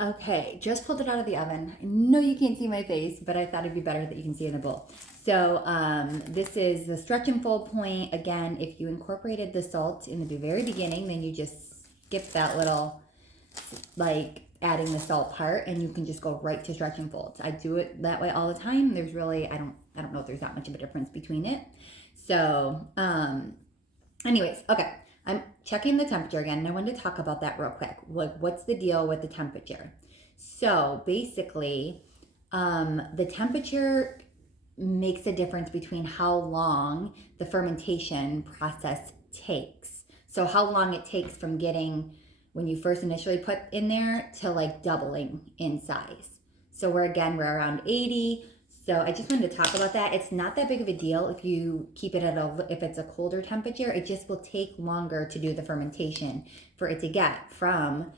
Okay, just pulled it out of the oven. I know you can't see my face, but I thought it'd be better that you can see in the bowl. So this is the stretch and fold point. Again, if you incorporated the salt in the very beginning, then you just skip that little, like adding the salt part, and you can just go right to stretch and folds. I do it that way all the time. There's really, I don't know if there's that much of a difference between it. So anyways, okay. I'm checking the temperature again, and I wanted to talk about that real quick. Like, what's the deal with the temperature? So basically, the temperature makes a difference between how long the fermentation process takes. So how long it takes from getting, when you first initially put in there, to like doubling in size. So we're around 80. So I just wanted to talk about that. It's not that big of a deal if you keep it at if it's a colder temperature. It just will take longer to do the fermentation for it to get from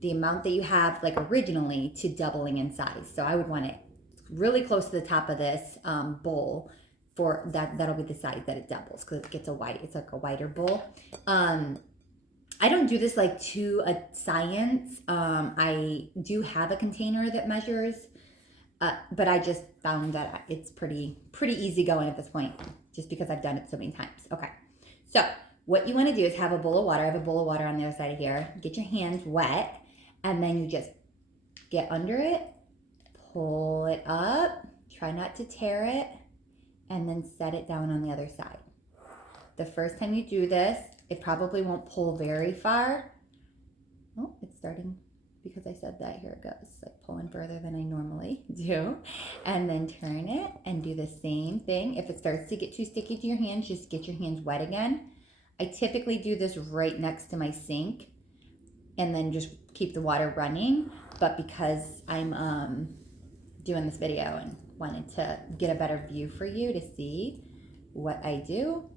the amount that you have like originally to doubling in size. So I would want it really close to the top of this bowl for that. That'll be the size that it doubles, because it gets it's like a wider bowl. I don't do this like to a science. I do have a container that measures. But I just found that it's pretty easy going at this point, just because I've done it so many times. Okay, so what you want to do is have a bowl of water. I have a bowl of water on the other side of here. Get your hands wet, and then you just get under it, pull it up, try not to tear it, and then set it down on the other side. The first time you do this, it probably won't pull very far. Oh, it's starting. Because I said that, here it goes, like pulling further than I normally do. And then turn it and do the same thing. If it starts to get too sticky to your hands, just get your hands wet again. I typically do this right next to my sink and then just keep the water running. But because I'm doing this video and wanted to get a better view for you to see what I do,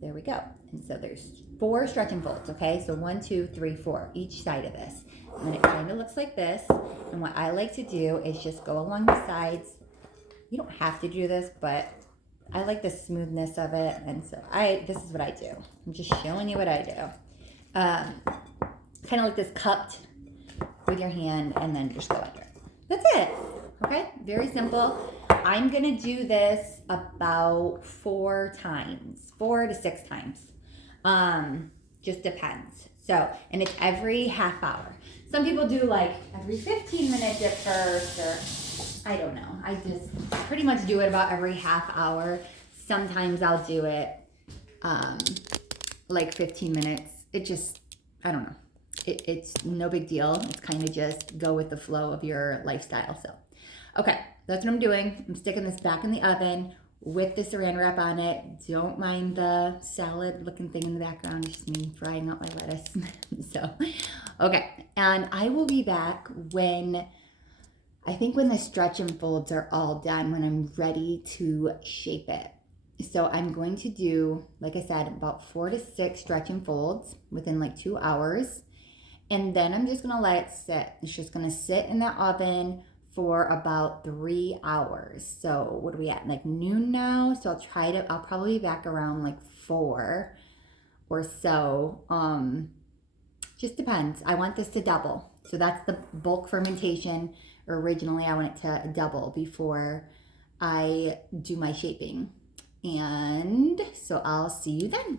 there we go. And so there's 4 stretch and folds, okay? So 1, 2, 3, 4, each side of this. And then it kind of looks like this. And what I like to do is just go along the sides. You don't have to do this, but I like the smoothness of it. And so this is what I do. I'm just showing you what I do. Kind of like this, cupped with your hand, and then just go under it. That's it, okay? Very simple. I'm gonna do this about 4 to 6 times. Just depends. So, and it's every half hour. Some people do like every 15 minutes at first, or I don't know. I just pretty much do it about every half hour. Sometimes I'll do it like 15 minutes. It just, I don't know. It's no big deal. It's kind of just go with the flow of your lifestyle. So, okay, that's what I'm doing. I'm sticking this back in the oven with the saran wrap on it. Don't mind the salad looking thing in the background. It's just me frying out my lettuce. So, okay. And I will be back when the stretch and folds are all done, when I'm ready to shape it. So I'm going to do, like I said, about 4 to 6 stretch and folds within like 2 hours. And then I'm just going to let it sit. It's just going to sit in the oven for about 3 hours. So what are we at? Like noon now. So I'll probably be back around like 4 or so. Just depends. I want this to double. So that's the bulk fermentation. Originally, I want it to double before I do my shaping. And so I'll see you then.